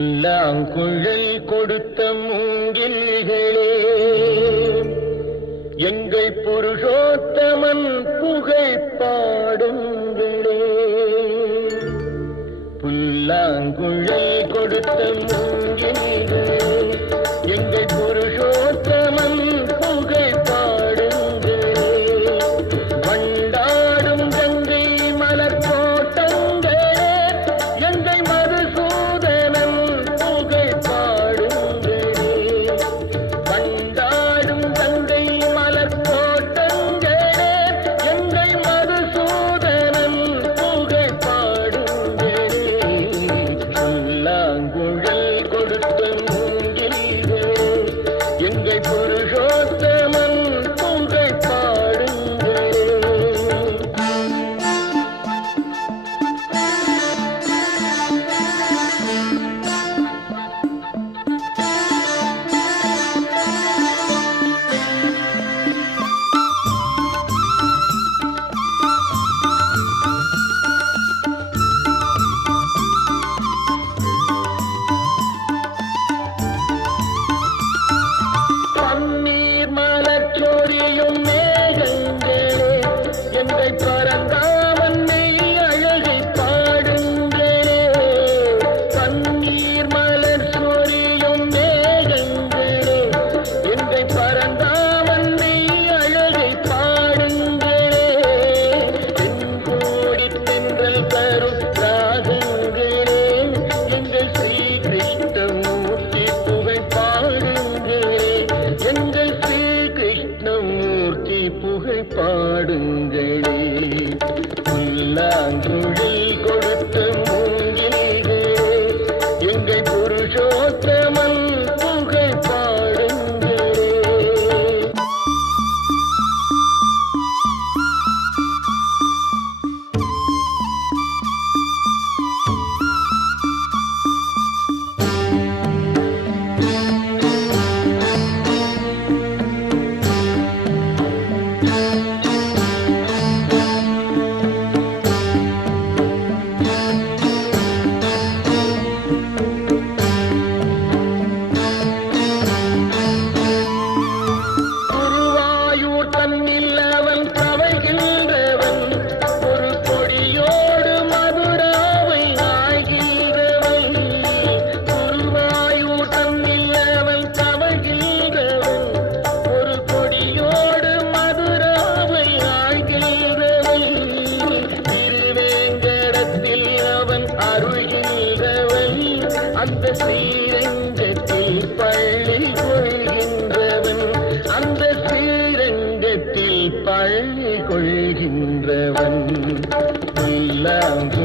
குழல் கொடுத்த மூங்கில்களே, எங்கள் புருஷோத்தமன் புகழ் பாடுங்களே. புல்லாங்குழல் கொடுத்த மூங்கில்களே, எங்கள் புருஷோத்தமன் புகழ் பாடுங்களே. வண்டாடும் கங்கை மலர் கோட்டங்களே, எங்கள் மதுசூதனன் புகழ் பாடுங்களே. வண்டாடும் கங்கை மலர் கோட்டங்களே, எங்கள் மதுசூதனன் புகழ் பாடுங்களே. புல்லாங்குழல் கொடுத்த மூங்கில்களே, எங்கள் புருஷோத்தமன் புகழ் பாடுங்களே. பன்னீர் மலர் சொரியும் மேகங்களே, எங்கள் பரந்தாமன் மெய் அழகை பாடுங்களே. பன்னீர் மலர் சொரியும் மேகங்களே, எங்கள் பரந்தாமன் மெய் அழகை பாடுங்களே. தென்கோடி தென்றல் தரும் ராகங்களே, எங்கள் ஸ்ரீ கிருஷ்ணமூர்த்தி புகழ் பாடுங்களே. எங்கள் ஸ்ரீ கிருஷ்ணமூர்த்தி புகழ் பாடுங்களே. புல்லாங்குழல் கொடுத்த மூங்கில்களே, எங்கள் புருஷோத்தமன் புகழ் பாடுங்களே. குருவாயூர் தன்னில் அவன் தவழ்கின்றவன், ஒரு கொடியோடு மதுராவை ஆழ்கின்றவன். குருவாயூர் தன்னில் அவன் தவழ்கின்றவன், ஒரு கொடியோடு மதுராவை ஆழ்கின்றவன். திருவேங்கடத்தில் அவன் அருள்கின்றவன், அந்த ஸ்ரீரங்கத்தில் பள்ளி கொள்கின்றவன். அந்த ஸ்ரீரங்கத்தில் பள்ளி கொள்கின்றவன். புல்லாங்குழல்